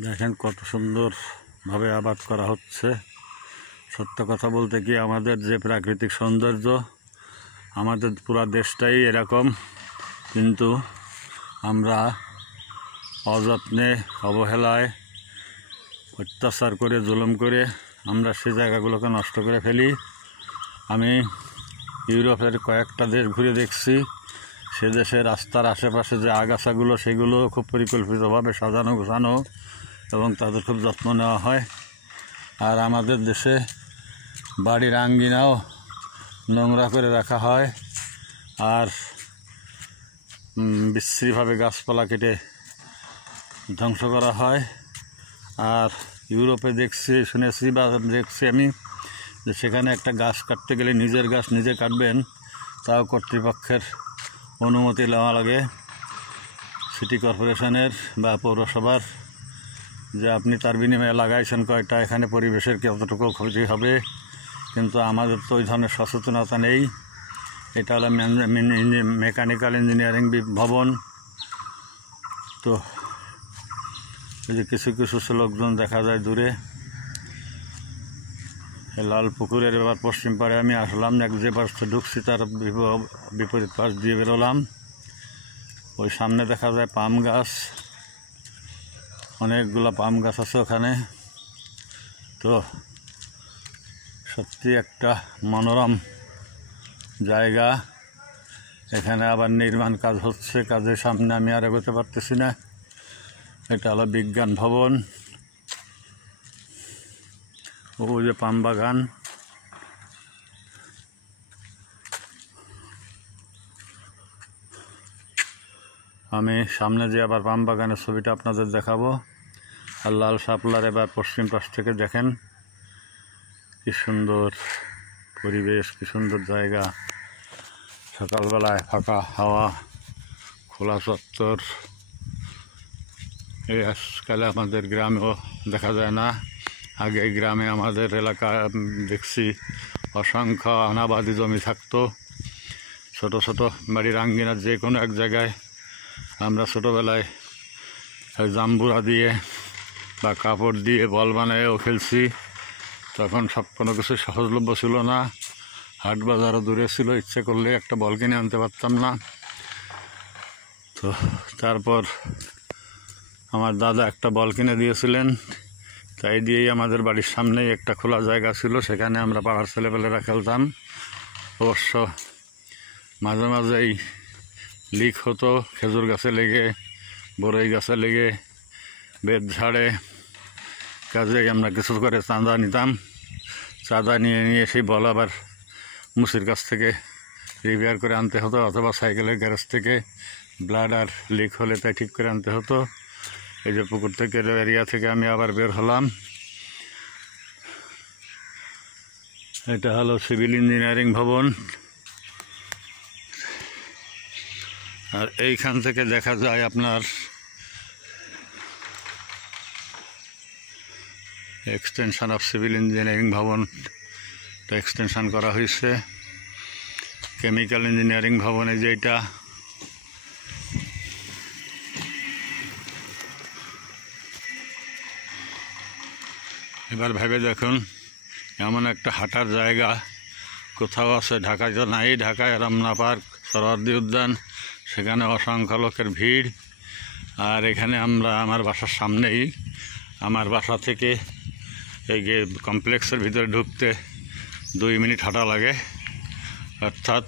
দেখেন কত সুন্দরভাবে আবাদ করা হচ্ছে। সত্য কথা বলতে কি, আমাদের যে প্রাকৃতিক সৌন্দর্য, আমাদের পুরা দেশটাই এরকম, কিন্তু আমরা অযত্নে, অবহেলায়, অত্যাচার করে, জুলুম করে আমরা সে জায়গাগুলোকে নষ্ট করে ফেলি। আমি ইউরোপের কয়েকটা দেশ ঘুরে দেখছি, সে দেশের রাস্তার আশেপাশে যে আগাছাগুলো, সেগুলো খুব পরিকল্পিতভাবে সাজানো গোছানো এবং তাদের খুব যত্ন নেওয়া হয়। আর আমাদের দেশে বাড়ির আঙ্গিনাও নোংরা করে রাখা হয়, আর বিশ্রীভাবে গাছপালা কেটে ধ্বংস করা হয়। আর ইউরোপে দেখছি, শুনেছি বা দেখছি আমি, যে সেখানে একটা গাছ কাটতে গেলে নিজের গাছ নিজে কাটবেন, তাও কর্তৃপক্ষের অনুমতি নেওয়া লাগে, সিটি কর্পোরেশনের বা পৌরসভার, যে আপনি তার বিনিময়ে লাগাইছেন কয়টা, এখানে পরিবেশের কতটুকু ক্ষতি হবে। কিন্তু আমাদের তো ওই ধরনের সচেতনতা নেই। এটা হলো মেকানিক্যাল ইঞ্জিনিয়ারিং ভবন। তো এই যে কিছু কিছু লোকজন দেখা যায় দূরে। লাল পুকুরের এবার পশ্চিম পাড়ে আমি আসলাম, যে পাশে ঢুকছি তার বিপরীত পাশ দিয়ে বেরোলাম। ওই সামনে দেখা যায় পাম গাছ, অনেকগুলো পাম গাছ আছে ওখানে। তো সত্যি একটা মনোরম জায়গা। এখানে আবার নির্মাণ কাজ হচ্ছে, কাজের সামনে আমি আর এগোতে পারতেছি না। এটা হলো বিজ্ঞান ভবন। ওই যে পাম বাগান। আমি সামনে যে আবার পাম বাগানের ছবিটা আপনাদের দেখাবো। আর লাল শাপলার এবার পশ্চিম পাশ থেকে দেখেন কি সুন্দর পরিবেশ, কি সুন্দর জায়গা। সকালবেলায় ফাঁকা হাওয়া, খোলা চত্বর। এই আজকালে আমাদের গ্রামেও দেখা যায় না। আগে এই গ্রামে আমাদের এলাকা দেখছি অসংখ্য অনাবাদি জমি থাকতো। ছোট ছোট বাড়ির আঙ্গিনার যে কোনো এক জায়গায় আমরা ছোটোবেলায় জাম্বুরা দিয়ে বা কাপড় দিয়ে বল বানায়ও খেলছি। তখন সব কোনো কিছু সহজলভ্য ছিল না, হাট বাজারও দূরে ছিল, ইচ্ছে করলে একটা বল কিনে আনতে পারতাম না। তো তারপর আমার দাদা একটা বল কিনে দিয়েছিলেন, তাই দিয়েই আমাদের বাড়ির সামনেই একটা খোলা জায়গা ছিল, সেখানে আমরা পাড়ার ছেলেপেলেরা খেলতাম। অবশ্য মাঝে মাঝেই লিক হতো, খেজুর গাছে লেগে, বড়ই গাছে লেগে, বেত ঝাড়ে। কাজেই আমরা কিছু করে চাঁদা নিতাম। চাঁদা নিয়ে সেই বল আবার মুসির কাছ থেকে রিপেয়ার করে আনতে হতো, অথবা সাইকেলের গ্যারেজ থেকে ব্লাডার লিক হলে তাই ঠিক করে আনতে হতো। এই যে পুকুর থেকে এরিয়া থেকে আমি আবার বের হলাম। এটা হলো সিভিল ইঞ্জিনিয়ারিং ভবন। আর এইখান থেকে দেখা যায় আপনার এক্সটেনশন অফ সিভিল ইঞ্জিনিয়ারিং ভবন, এক্সটেনশন করা হয়েছে। কেমিক্যাল ইঞ্জিনিয়ারিং ভবনে যেটা, এবার ভেবে দেখুন, এমন একটা হাঁটার জায়গা কোথাও আছে? ঢাকায় তো নাই। ঢাকায় রমনা পার্ক, সরোয়ার্দী উদ্যান, সেখানে অসংখ্য লোকের ভিড়। আর এখানে আমরা, আমার বাসার সামনেই, আমার বাসা থেকে এই কমপ্লেক্সের ভিতরে ঢুকতে 2 মিনিট হাঁটা লাগে। অর্থাৎ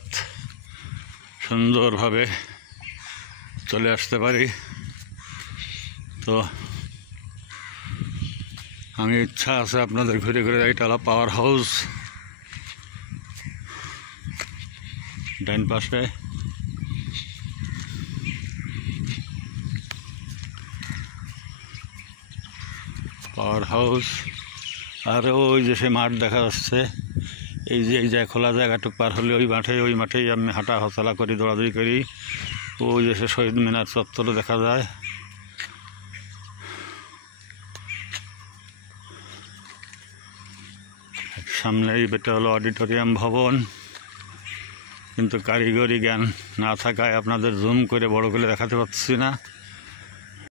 সুন্দরভাবে চলে আসতে পারি। তো আমি ইচ্ছা আছে আপনাদের ঘুরে ঘুরে, এটা হলো পাওয়ার হাউস ডান পাশে। Power house. আর ওই যে সে মাঠ দেখা যাচ্ছে, এই যে খোলা জায়গাটুকু পার হলে ওই মাঠেই আমি হাঁটা হচলা করি, দৌড়াদৌড়ি করি। ওই যে সে শহীদ মিনার চত্বরও দেখা যায়। সামনেই এটা হলো অডিটোরিয়াম ভবন, কিন্তু কারিগরি জ্ঞান না থাকায় আপনাদের জুম করে বড় করে দেখাতে পারছি না।